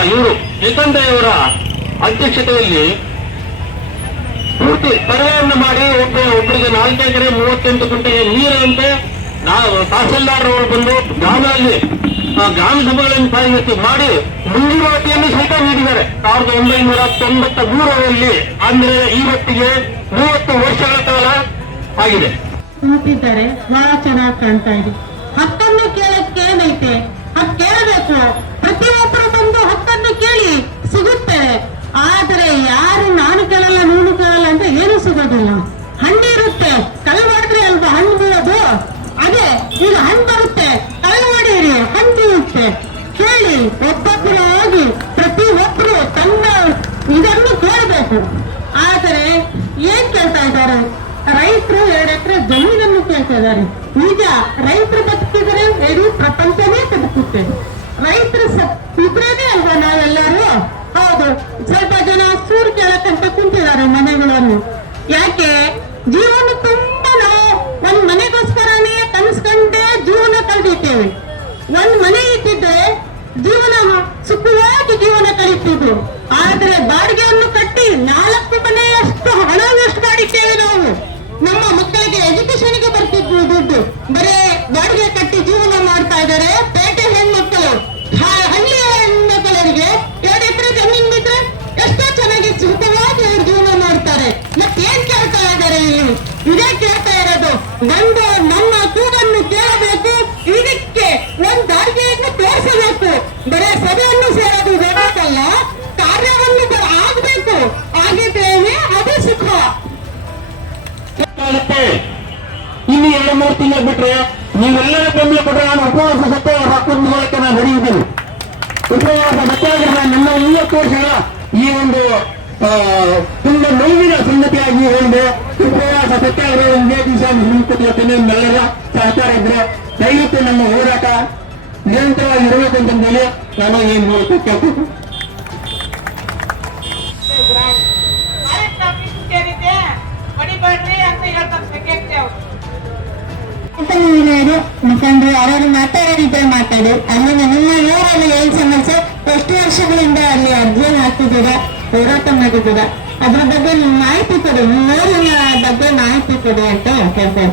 ನಿಖಂಡಯ್ಯವರ ಅಧ್ಯಕ್ಷತೆಯಲ್ಲಿ ಪೂರ್ತಿ ಸರ್ವೆಯನ್ನು ಮಾಡಿ ಒಬ್ಬ ಒಬ್ಬರಿಗೆ ನಾಲ್ಕು ಎಕರೆ, ಮೂವತ್ತೆಂಟು ಗಂಟೆಗೆ ನೀರಂತೆ ನಾವು ತಹಸೀಲ್ದಾರ್ ಅವರು ಬಂದು ಗ್ರಾಮದಲ್ಲಿ ಗ್ರಾಮ ಸಭೆಗಳನ್ನು ಕಾರ್ಯಗತಿ ಮಾಡಿ ಮುಂಜೂರಾತಿಯನ್ನು ಸಹಿತ ನೀಡಿದ್ದಾರೆ. ಸಾವಿರದ ಒಂಬೈನೂರ ತೊಂಬತ್ತ ಮೂರರಲ್ಲಿ ಅಂದ್ರೆ ಇವತ್ತಿಗೆ ಮೂವತ್ತು ವರ್ಷಗಳ ಕಾಲ ಆಗಿದೆ. ಕೂತಿದ್ದಾರೆ ಬಹಳ ಚೆನ್ನಾಗಿ ಕಾಣ್ತಾ ಇದೆ. ಹತ್ತನ್ನು ಕೇಳಕ್ಕೆ ಏನೈತೆ ಅದು ಕೇಳಬೇಕು. ಪ್ರತಿಯೊಬ್ಬರು ಈಗ ಹಣ್ಣು ಬರುತ್ತೆ. ಕಳೆ ಮಾಡಿರಿ ಹಣ್ಣು ಕೇಳಿ ಒಬ್ಬೊಬ್ಬರು ಹೋಗಿ ಪ್ರತಿ ಒಬ್ಬರು ತನ್ನ ಇದನ್ನು ಕೇಳಬೇಕು. ಆದರೆ ಏನ್ ಕೇಳ್ತಾ ಇದ್ದಾರೆ? ರೈತರು ಎರಡು ಎಕರೆ ಜಮೀನನ್ನು ಕೇಳ್ತಾ ಇದ್ದಾರೆ. ನಿಜ ರೈತರು ಬದುಕಿದರೆ ಇಡೀ ಪ್ರಪಂಚನೇ ಬದುಕುತ್ತೆ. ರೈತರು ಕಳೆದಿದ್ದೇವೆ ಒಂದ್ ಮನೆ ಇದ್ದಿದ್ರೆ ಜೀವನ ಸುಖವಾಗಿ ಜೀವನ ಕಳೀತಿದ್ರು ಆದ್ರೆ ಬಾಡಿಗೆಯನ್ನು ಕಟ್ಟಿ ನಾಲ್ಕು ಮನೆಯಷ್ಟು ಹಣವಷ್ಟು ಮಾಡಿದ್ದೇವೆ ನಾವು. ನಮ್ಮ ಮಕ್ಕಳಿಗೆ ಎಜುಕೇಶನ್ಗೆ ಬರ್ತಿದ್ವಿ ದುಡ್ಡು. ಬರೇ ಬಾಡಿಗೆ ಕಟ್ಟಿ ಜೀವನ ಮಾಡ್ತಾ ಇದ್ದಾರೆ. ಪೇಟೆ ಹೆಣ್ಮಕ್ಕಳು ಹಳ್ಳಿಯ ಹೆಣ್ಮಕ್ಕಳರಿಗೆ ಎರಡು ಎಕರೆ ಜಮೀನ್ ಬಿಟ್ರೆ ಎಷ್ಟೋ ಚೆನ್ನಾಗಿ ಸುಖವಾಗಿ ಅವ್ರು ಜೀವನ ಮಾಡ್ತಾರೆ. ಮತ್ತೇನ್ ಕೇಳ್ತಾ ಇದ್ದಾರೆ ಇಲ್ಲಿ? ಇದೇ ಕೇಳ್ತಾ ಇರೋದು, ಒಂದು ನಮ್ಮ ಆಗುತ್ತೆ ಇಲ್ಲಿ ಎರಡು ಮೂರು ತಿಂಗಳು ಬಿಟ್ರೆ ನೀವೆಲ್ಲರ ಬೆಂಬಲ ಕೊಟ್ಟರೆ ನಾನು ಉಪವಾಸ ಸತ್ಯ ಹಾಕೋದ್ ಮೂಲಕ ನಾನು ನಡೆಯುವುದಿಲ್ಲ ಉಪವಾಸ ಸತ್ಯಾಗ್ರಹ ನನ್ನ ಮೂವತ್ತು ವರ್ಷಗಳ ಈ ಒಂದು ತುಂಬಾ ನೋವಿನ ಸಂಗತಿಯಾಗಿ ಒಂದು ಉಪವಾಸ ಸತ್ಯಾಗ್ರಹ ಒಂದೇ ದಿವಸ ಮುಂಕುತ್ತಿರುತ್ತೇನೆ ನಿಮ್ಮೆಲ್ಲರ ಸಹಕಾರ ಇದ್ರೆ ದಯವಿಟ್ಟು ನಮ್ಮ ಹೋರಾಟ ನಿರಂತರವಾಗಿ ಇರಬೇಕು ಅಂತಂದೇಳಿ ನಾನು ಈ ಮೂಲಕ ಕೇಳ್ತೀನಿ ಕಂಪನಿಯವರು ಮುಖಂಡರು ಅವರು ಮಾತಾಡೋದಿದ್ರೆ ಮಾತಾಡಿ. ಅಲ್ಲಿನ ನಿಮ್ಮ ಊರಲ್ಲಿ ಏನ್ ಸಮಸ್ಯೆ? ಎಷ್ಟು ವರ್ಷಗಳಿಂದ ಅಲ್ಲಿ ಅರ್ಜಿಯನ್ನು ಹಾಕಿದ್ದೀರಾ ಹೋರಾಟ ಮಾಡಿದ್ದೀರಾ ಅದ್ರ ಬಗ್ಗೆ ಮಾಹಿತಿ ಕೊಡಿ. ನಿಮ್ಮ ಊರಿನ ಬಗ್ಗೆ ಮಾಹಿತಿ ಕೊಡಿ ಅಂತ ಕೇಳ್ತಾರೆ